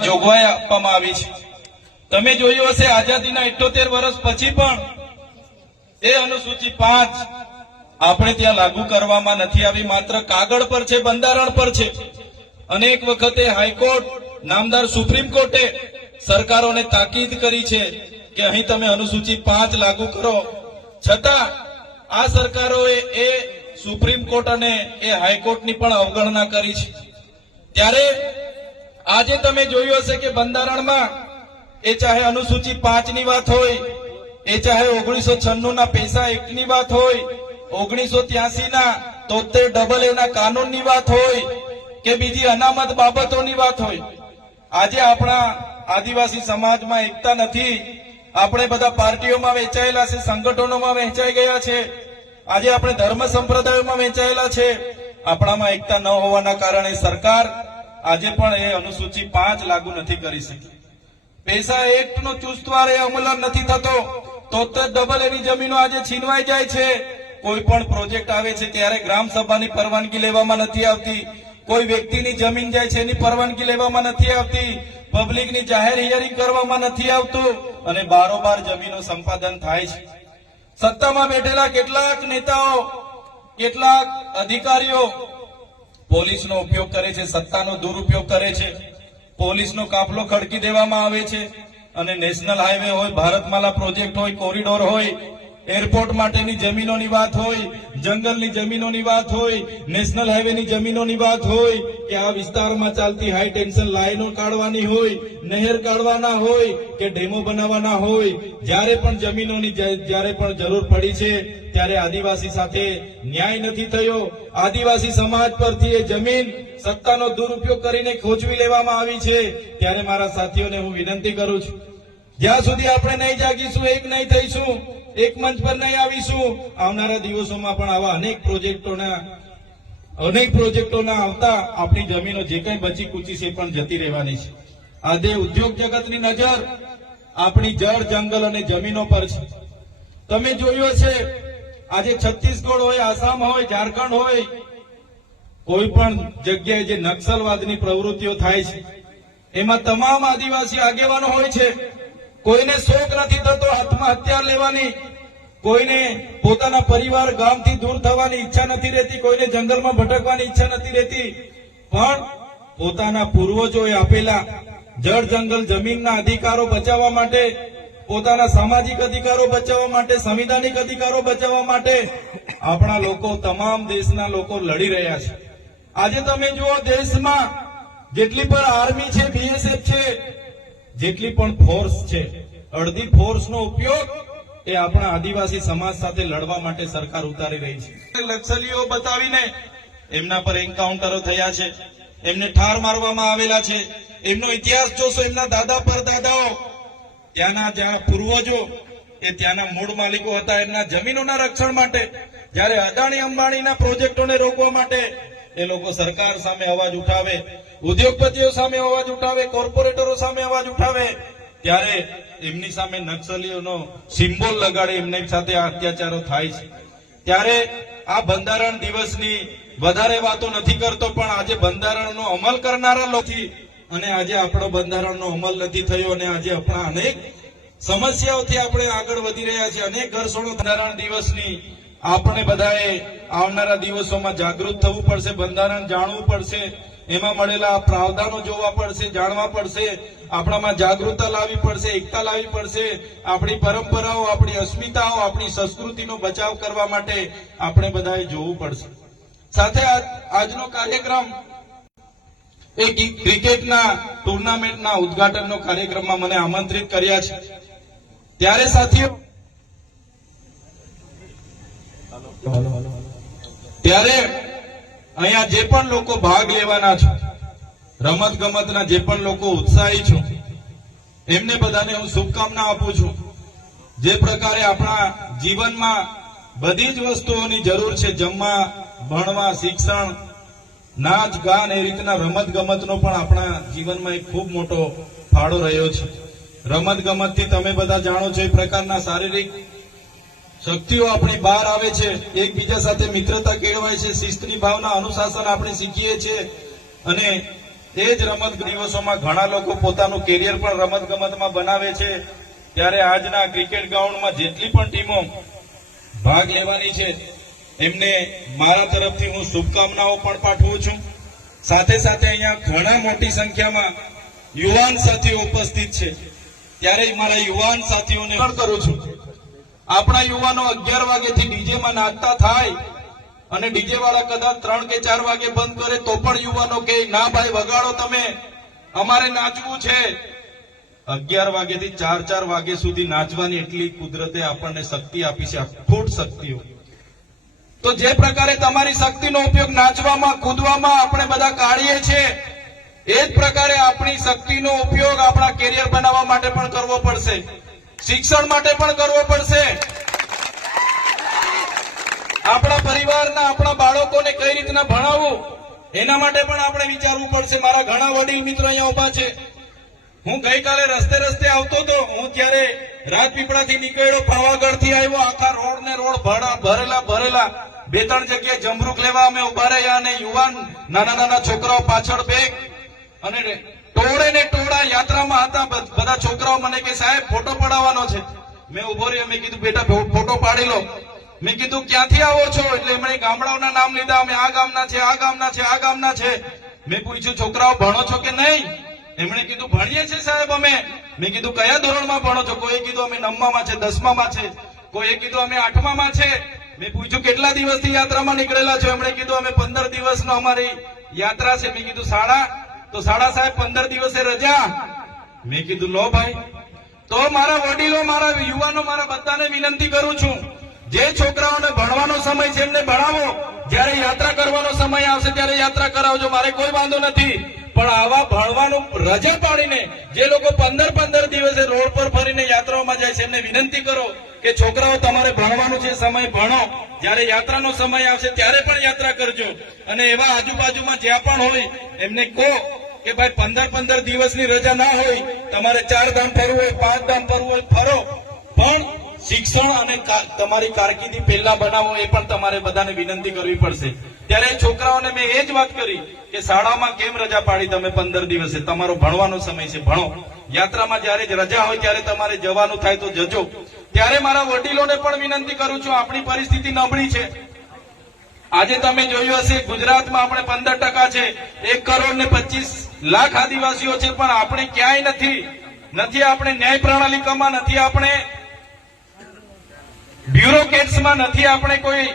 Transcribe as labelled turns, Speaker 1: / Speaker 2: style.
Speaker 1: જોગવાઈ આપવામાં આવી છે. તમે જોયું હશે આઝાદીના ઇઠોતેર વર્ષ પછી પણ એ અનુસૂચિ પાંચ આપણે ત્યાં લાગુ કરવામાં નથી આવી. માત્ર કાગળ પર છે, બંધારણ પર છે. અનેક વખતે હાઈકોર્ટ, નામદાર સુપ્રીમ કોર્ટે સરકારોને તાકીદ કરી છે કે અહીં તમે અનુસૂચિ પાંચ લાગુ કરો. છતાં આ સરકારોએ એ સુપ્રીમ કોર્ટ અને એ હાઈકોર્ટની પણ અવગણના કરી છે. ત્યારે આજે તમે જોયું હશે કે બંધારણમાં એ ચાહે અનુસૂચિત પાંચની વાત હોય, એ ચાહે ઓગણીસો છન્નું ના પૈસા એક્ટની વાત હોય, ઓગણીસો ત્યાસી ના તોતેર ડબલ એ ના કાનૂનની વાત હોય કે બીજી અનામત બાબતોની વાત હોય. આજે આપણા આદિવાસી સમાજમાં એકતા નથી. આપણે બધા પાર્ટીઓમાં વહેંચાયેલા છે, સંગઠનોમાં વહેંચાઈ ગયા છે. આજે આપણે ધર્મ સંપ્રદાયોમાં વહેંચાયેલા છે. આપણામાં એકતા ન હોવાના કારણે સરકાર આજે પણ એ અનુસૂચિ પાંચ લાગુ નથી કરી શકી. પૈસા એક્ટ નો ચુસ્તવાર એ અમલ નથી થતો, તો ડબલ એની જમીનો આજે છીનવાઈ જાય છે. કોઈ પણ પ્રોજેક્ટ આવે છે ત્યારે ગ્રામ સભાની પરવાનગી લેવામાં નથી આવતી. કોઈ વ્યક્તિની જમીન જાય છે એની પરવાનગી લેવામાં નથી આવતી. પબ્લિકની જાહેર હિયરિંગ કરવામાં નથી આવતું અને બારોબાર જમીનો સંપાદન થાય છે. સત્તામાં બેઠેલા કેટલાક નેતાઓ, કેટલાક અધિકારીઓ પોલીસનો ઉપયોગ કરે છે, સત્તાનો દુરુપયોગ કરે છે. પોલીસનો કાફલો ખડકી દેવામાં આવે છે. અને નેશનલ હાઈવે હોય, ભારતમાલા પ્રોજેક્ટ હોય, કોરિડોર હોય એરપોર્ટ માટેની જમીનોની વાત હોય, જંગલની જમીનોની વાત હોય, નેશનલ હાઈવેની જમીનોની વાત હોય, કે આ વિસ્તારમાં ચાલતી હાઈ ટેન્શન લાઈનો કાઢવાની હોય, નહેર કાઢવાના હોય, કે ડેમો બનાવવાના હોય, જ્યારે પણ જમીનોની જ્યારે પણ જરૂર પડી છે, ત્યારે આદિવાસી સાથે ન્યાય નથી થયો. આદિવાસી સમાજ પરથી એ જમીન સત્તાનો દુરુપયોગ કરીને ખોચવી લેવામાં આવી છે. ત્યારે મારા સાથીઓને હું વિનંતી કરું છું જ્યાં સુધી આપણે નહીં જાગીશું, એક નહીં થઈશું, એક મંચ પર નહીં આવીશું, આવનારા દિવસોમાં પણ આવા અનેક પ્રોજેક્ટોના અનેક પ્રોજેક્ટોના આવતા આપણી જમીનો જે કંઈ બચી કૂચી છે પણ જતી રહેવાની છે. આજે ઉદ્યોગ જગતની નજર આપણી જળ, જંગલ અને જમીનો પર છે. તમે જોયું હશે, આજે છત્તીસગઢ હોય, આસામ હોય, ઝારખંડ હોય, કોઈ પણ જગ્યાએ જે નક્સલવાદની પ્રવૃત્તિઓ થાય છે, એમાં તમામ આદિવાસી આગેવાનો હોય છે. કોઈને શોખ નથી થતો આત્મહત્યા લેવાની, કોઈને પોતાના પરિવાર ગામથી દૂર થવાની ઈચ્છા નથી રહેતી, કોઈને જંગલમાં ભટકવાની ઈચ્છા નથી રહેતી. પણ પોતાના પૂર્વજોએ આપેલા જળ જંગલ જમીનના અધિકારો બચાવવા માટે, પોતાના સામાજિક અધિકારો બચાવવા માટે, સંવિધાનિક અધિકારો બચાવવા માટે આપણા લોકો, તમામ દેશના લોકો લડી રહ્યા છે. આજે તમે જુઓ, દેશમાં જેટલી પણ આર્મી છે, બીએસએફ છે જેટલી પણ ફોર્સ છે, અડધી ફોર્સનો ઉપયોગ એ આપણા આદિવાસી સમાજ સાથે લડવા માટે સરકાર ઉતારી રહી છે. નક્સલીઓ બતાવીને એમના પર એન્કાઉન્ટરો થયા છે, એમને ઠાર મારવામાં આવેલા છે. એમનો ઇતિહાસ જોશો, એમના દાદા પર દાદાઓ. ત્યાંના જ્યાં પૂર્વજો, એ ત્યાંના મૂળ માલિકો હતા, એમના જમીનોના રક્ષણ માટે, જ્યારે અદાણી અંબાણીના પ્રોજેક્ટોને રોકવા માટે એ લોકો સરકાર સામે અવાજ ઉઠાવે, ઉદ્યોગપતિઓ સામે અવાજ ઉઠાવે, કોર્પોરેટરો સામે અવાજ ઉઠાવે, ત્યારે એમની સામે નક્સલીઓનો સિમ્બોલ લગાડે, એમની સાથે અત્યાચારો થાય છે. ત્યારે આ બંધારણ દિવસની વધારે વાતો નથી કરતો, પણ આજે બંધારણનો અમલ કરનારા લોકો અને આજે આપણો બંધારણનો અમલ નથી થયો અને આજે આપણા અનેક સમસ્યાઓથી આપણે આગળ વધી રહ્યા છીએ. અનેક ઘર્ષણો બંધારણ દિવસની આપણે બધાએ આવનારા દિવસોમાં જાગૃત થવું પડશે, બંધારણ જાણવું પડશે, એમાં મળેલા પ્રાવધાનો જોવા પડશે, જાણવા પડશે, આપણામાં જાગૃતતા લાવવી પડશે, એકતા લાવવી પડશે, આપણી પરંપરાઓ, આપણી અસ્મિતાઓ, આપણી સંસ્કૃતિનો બચાવ કરવા માટે આપણે બધાએ જોવું પડશે. સાથે આજનો કાર્યક્રમ એ ક્રિકેટના ટુર્નામેન્ટના ઉદ્ઘાટનનો કાર્યક્રમમાં મને આમંત્રિત કર્યા છે. ત્યારે સાથીઓ ત્યારે અહીંયા જે પણ લોકો ભાગ લેવાના છે રમત ગમતના જે પણ લોકો ઉત્સાહી છો, એમને બધાને હું શુભકામના આપું છું. જે પ્રકારે આપણા જીવનમાં બધી જ વસ્તુઓની જરૂર છે, જમવા, ભણવા, શિક્ષણ, નાચ, ગાન, એ રીતના રમત ગમતનો પણ આપણા જીવનમાં એક ખૂબ મોટો ફાળો રહ્યો છે. રમત ગમતથી તમે બધા જાણો છો એ પ્રકારના શારીરિક શક્તિઓ આપણી બહાર આવે છે, એકબીજા સાથે મિત્રતા કેળવાય છે, શિસ્તની ભાવના અનુશાસન આપણે શીખીએ છીએ અને તે જ રમત દિવસોમાં ઘણા લોકો પોતાનું કેરિયર પણ રમત ગમતમાં બનાવે છે. ત્યારે આજના ક્રિકેટ ગ્રાઉન્ડમાં જેટલી પણ ટીમો ભાગ લેવાની છે, એમને મારા તરફથી હું શુભકામનાઓ પણ પાઠવું છું. સાથે સાથે અહીંયા ઘણા મોટી સંખ્યામાં યુવાન સાથીઓ ઉપસ્થિત છે. ત્યારે મારા યુવાન સાથીઓને પણ કરું છું. આપણા યુવાનો અગિયાર વાગેથી ડીજેમાં નાચતા થાય અને ડીજે વાળા કદાચ ત્રણ કે ચાર વાગે બંધ કરે તો પણ યુવાનો કે ના ભાઈ, વગાડો તમે. અમારે નાચવું છે. અગિયાર વાગેથી ચાર ચાર વાગે સુધી નાચવાની એટલી કુદરતે આપણને શક્તિ આપી છે અખૂટ શક્તિઓ. તો જે પ્રકારે તમારી શક્તિનો ઉપયોગ નાચવામાં, કૂદવામાં આપણે બધા કાઢીએ છીએ, એ જ પ્રકારે આપણી શક્તિનો ઉપયોગ આપણા કેરિયર બનાવવા માટે પણ કરવો પડશે. શિક્ષણ માટે પણ કરવો પડશે. આપણા પરિવારના આપણા બાળકોને કઈ રીતના ભણાવવું, એના માટે પણ આપણે વિચારવું પડશે. મારા ઘણા વડીલ મિત્રો અહીંયા ઊભા છે. હું ગઈકાલે રસ્તે રસ્તે આવતો હતો. હું ત્યારે રાજપીપળાથી નીકળ્યો પાવાગઢથી આવ્યો. આખા રોડ ને રોડ ભરેલા ભરેલા. બે ત્રણ જગ્યાએ જમરૂક લેવા અમે ઊભા રહ્યા અને યુવાન, નાના નાના છોકરાઓ પાછળ બે અને ટોળે ને ટોળા યાત્રામાં હતા બધા છોકરાઓ મને કે, સાહેબ, ફોટો પડાવવાનો છે. મેં ઊભો રહ્યો, મેં કીધું, બેટા ફોટો પાડી લો. મેં કીધું, ક્યાંથી આવો છો? એટલે એમણે ગામડાઓના નામ લીધા, અમે આ ગામના છે, આ ગામના છે, આ ગામના છે. મેં પૂછ્યું, છોકરાઓ ભણો છો કે નહીં? એમણે કીધું, ભણીએ છીએ સાહેબ અમે. મેં કીધું, કયા ધોરણમાં ભણો છો? કોઈ કીધું, અમે નવમામાં છે, દસમામાં છે. કોઈએ કીધું, અમે આઠમામાં છે. મેં પૂછ્યું, કેટલા દિવસથી યાત્રામાં નીકળેલા છો? એમણે કીધું, અમે પંદર દિવસનો અમારી યાત્રા છે. મેં કીધું, શાળા? તો સાડા સાહેબ પંદર દિવસે રજા. મેં કીધું, લો ભાઈ. તો મારા વડીલો, મારા યુવાનો, મારા બધાને વિનંતી કરું છું, જે છોકરાઓને ભણવાનો સમય છે એમને ભણાવો. જ્યારે યાત્રા કરવાનો સમય આવશે ત્યારે યાત્રા કરાવજો, મારે કોઈ વાંધો નથી. પણ આવા ભણવાનું રજા પાડીને, જે લોકો પંદર પંદર દિવસે રોડ પર ફરીને યાત્રાઓમાં જાય છે, એમને વિનંતી કરો કે છોકરાઓ તમારે ભણવાનું છે, સમય ભણો. જ્યારે યાત્રાનો સમય આવશે, ત્યારે પણ યાત્રા કરજો. અને એવા આજુબાજુમાં જ્યાં પણ હોય, એમને કહો કે ભાઈ પંદર પંદર દિવસની રજા ના હોય, તમારે ચાર ધામ ફરવું હોય, પાંચ ધામ ફરવું હોય, ફરો. પણ શિક્ષણ અને તમારી કારકિર્દી પહેલા બનાવો, એ પણ તમારે બધાને વિનંતી કરવી પડશે. ત્યારે છોકરાઓને મેં એ જ વાત કરી કે શાળામાં કેમ રજા પાડી તમે પંદર દિવસે? તમારો ભણવાનો સમય છે, ભણો. યાત્રામાં જયારે રજા હોય, ત્યારે તમારે જવાનું થાય તો જજો. ત્યારે મારા વડીલોને પણ વિનંતી કરું છું, આપણી પરિસ્થિતિ નબળી છે. આજે તમે જોયું હશે, ગુજરાતમાં આપણે પંદર ટકા છે, એક કરોડ ને પચીસ લાખ આદિવાસીઓ છે, પણ આપણે ક્યાંય નથી. નથી આપણે ન્યાય પ્રણાલિકામાં, નથી આપણે બ્યુરોક્રેટ્સમાં નથી આપણે કોઈ